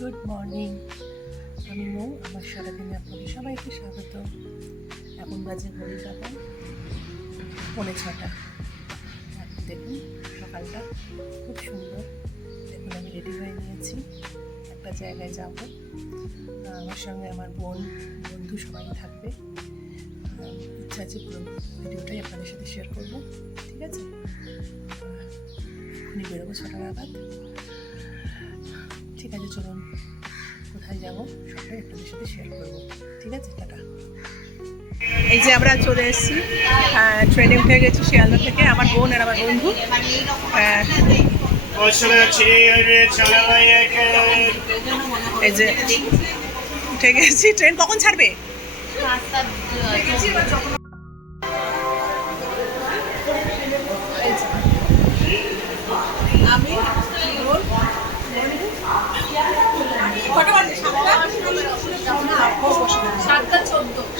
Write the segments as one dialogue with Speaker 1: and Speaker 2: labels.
Speaker 1: Good morning. আমি মৌ, আমার সারাদিনে আপনাদের সবাইকে স্বাগত। এখন বাজে ঘড়ি কাটা পৌনে ছটা। দেখুন, সকালটা খুব সুন্দর। দেখুন, আমি রেডি হয়ে নিয়েছি। একটা জায়গায় যাব। আমার সঙ্গে আমার বোন, বন্ধু সবাই থাকবে। ইচ্ছা আছে পুরো ভিডিওটাই আপনাদের সাথে শেয়ার করব। ঠিক আছে? এখনই বেরোবো ছটা নাগাদ। ঠিক আছে, চলুন। কোথায় যাব? সবটাই আপনাদের সাথে শেয়ার করব। ঠিক আছে, টাটা। এই যে আমরা চলে এসেছি। ট্রেনে উঠে গেছি শিয়ালদা থেকে, আমার বোন আর আমার বন্ধু। এই যে উঠে গেছি। ট্রেন কখন ছাড়বে?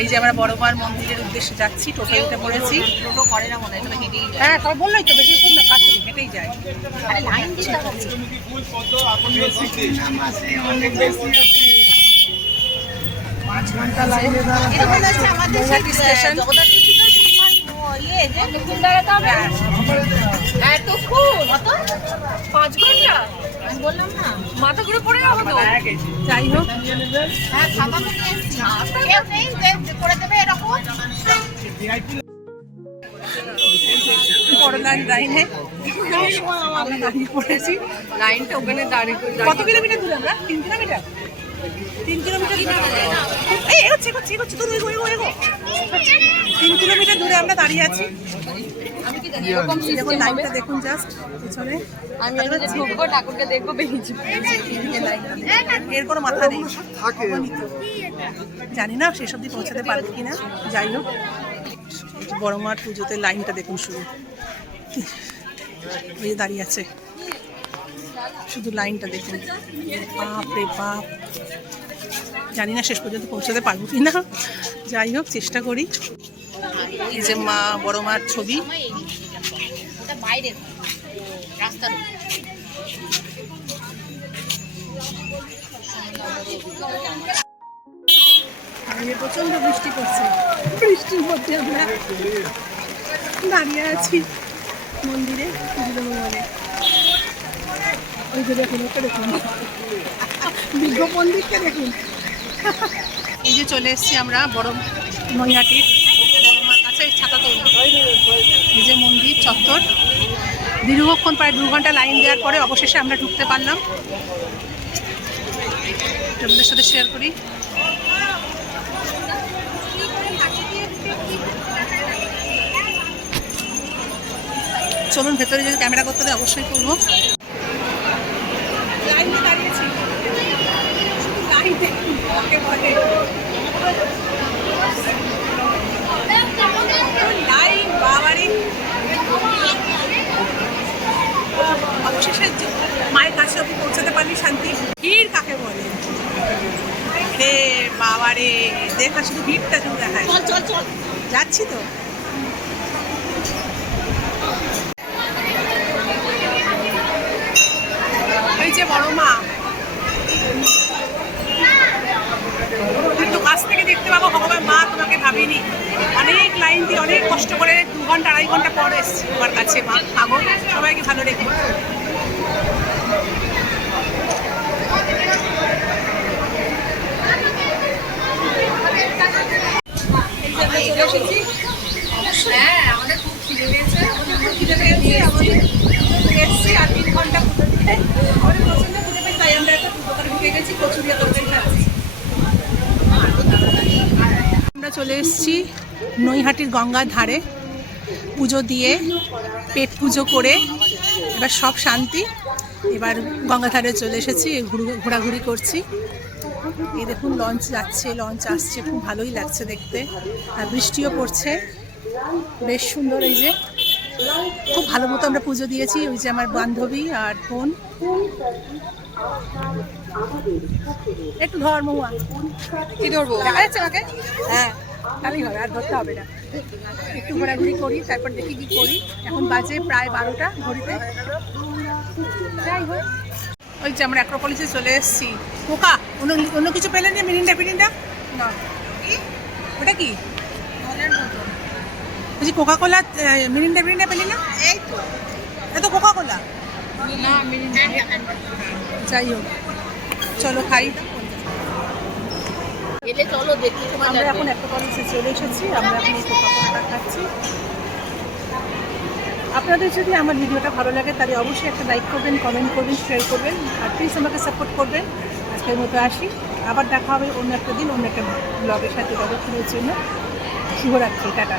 Speaker 1: এই যে আমরা বড় বড়মার মন্দিরের উদ্দেশ্যে যাচ্ছি টোটো উঠে পড়েছি।
Speaker 2: টোটো করে না মনে হয়
Speaker 1: হ্যাঁ তবে বললোই তো বেশি না কাছে হেঁটেই যায়।
Speaker 2: আরে লাইন হচ্ছে। আমাদের
Speaker 1: স্টেশন।
Speaker 2: জগদ্ধাত্রী ইয়ে যে নতুন দাঁড়াতে হবে। এতক্ষণ পাঁচ ঘণ্টা? বললাম না মাথা ঘুরে পড়ে যাব
Speaker 1: যাই হোক।
Speaker 2: হ্যাঁ করে দেবে এরকম।
Speaker 1: বড় লাইন। আমরা
Speaker 2: লাইনটা ওখানে দাঁড়িয়ে
Speaker 1: কত কিলোমিটার দূরে আমরা? তিন কিলোমিটার? তিন কিলোমিটার এই এগোচ্ছে এগোচ্ছে এগোচ্ছে দূরে এগো এগো এগো তিন কিলোমিটার দূরে আমরা দাঁড়িয়ে আছি।
Speaker 2: জানি
Speaker 1: দেখুন লাইনটা দেখুন জাস্ট পিছনে।
Speaker 2: আমি ঢুকবো ঠাকুরকে দেখব বেরিয়েছি
Speaker 1: এদিকে লাইনটা দেখুন। এর কোনো মাথা নেই। জানি না শেষ অব্দি পৌঁছাতে পারব কিনা যাই হোক। বড় মাঠ পুজোতে লাইনটা দেখুন শুরু এই যে দাঁড়িয়ে আছে। শুধু লাইনটা দেখুন। বাপ রে বাপ। জানি না, শেষ পর্যন্ত পৌঁছাতে পারব কি না যাই হোক, চেষ্টা করি। এই যে মা, বড় মার ছবি। প্রচণ্ড বৃষ্টি পড়ছে। বৃষ্টির মধ্যে আমরা দাঁড়িয়ে আছি মন্দিরে দেবো ওই যে দেখুন ওকে দেখুন। বিজ্ঞ মন্দিরকে দেখুন। এই যে চলে এসেছি আমরা বড় নৈহাটির কাছে, ছাতা তো এই যে মন্দির, চত্বর। দীর্ঘক্ষণ প্রায় দু ঘণ্টা লাইন দেওয়ার পরে অবশেষে আমরা ঢুকতে পারলাম। আপনাদের সাথে শেয়ার করি। চলুন, ভেতরে যদি ক্যামেরা করতে হবে অবশ্যই করব লাইনে দাঁড়িয়েছি শুধু লাইন দেখুন কাকে বলে। লাইন বাবারে অবশেষে মায়ের কাছে অব্দি পৌঁছাতে পারলি শান্তি ভিড় কাকে বলে? রে বাবারে দেখা শুধু ভিড়টা শুধু দেখায়। যাচ্ছি তো। এই যে বড় মা। কাছ থেকে দেখতে পাবো, ভগবান মা তোমাকে ভাবিনি। অনেক লাইন দিয়ে অনেক কষ্ট করে দু ঘণ্টা, আড়াই ঘণ্টা পর এসছি তোমার কাছে, মা থাকো সবাইকে ভালো রেখো।
Speaker 2: হ্যাঁ আমাদের খুব
Speaker 1: আর তিন ঘণ্টা পুজো তাই আমরা একটা দোকানে ঢুকে গেছি কচুরিয়া তরকারি খাচ্ছি আমরা চলে এসেছি নৈহাটির গঙ্গার ধারে। পুজো দিয়ে পেট পুজো করে এবার সব শান্তি। এবার গঙ্গা ধারে চলে এসেছি ঘোরাঘুরি করছি। এই দেখুন লঞ্চ যাচ্ছে লঞ্চ আসছে, খুব ভালোই লাগছে দেখতে। আর বৃষ্টিও পড়ছে, বেশ সুন্দর এই যে। খুব ভালো মতো আমরা পুজো দিয়েছি, ওই যে আমার বান্ধবী আর বোন। একটু ধর মহুয়া।
Speaker 2: কি ধরবো?
Speaker 1: দেখা যাচ্ছে আমাকে? হ্যাঁ। তাহলেই হবে আর ধরতে হবে না। একটু ঘোরাঘুরি করি তারপর দেখি কি করি। এখন বাজে প্রায় বারোটা ঘড়িতে। যাই হোক। ওই যে আমরা অ্যাক্রোপলিসে চলে এসেছি। পোকা অন্য অন্য কিছু পেলেন না মিরিন্ডা ফিরিন্ডা? না। ওটা কি? বলছি কোকা কোলা মিরিন্ডা পেলি না?
Speaker 2: এই তো।
Speaker 1: এত কোকা কোলা যাই হোক চলো খাই।
Speaker 2: এলে চলো দেখি তোমার
Speaker 1: আমরা এখন একটা কলেজে চলে এসেছি আমরা এখন এই কোকাকোলাটা খাচ্ছি আপনাদের যদি আমার ভিডিওটা ভালো লাগে তাহলে অবশ্যই একটা লাইক করবেন কমেন্ট করবেন শেয়ার করবেন আর প্লিজ আমাকে সাপোর্ট করবেন। আজকের মতো আসি। আবার দেখা হবে অন্য একটা দিন অন্য একটা ব্লগের সাথে। ততক্ষণের জন্য শুভরাত্রি টাটা।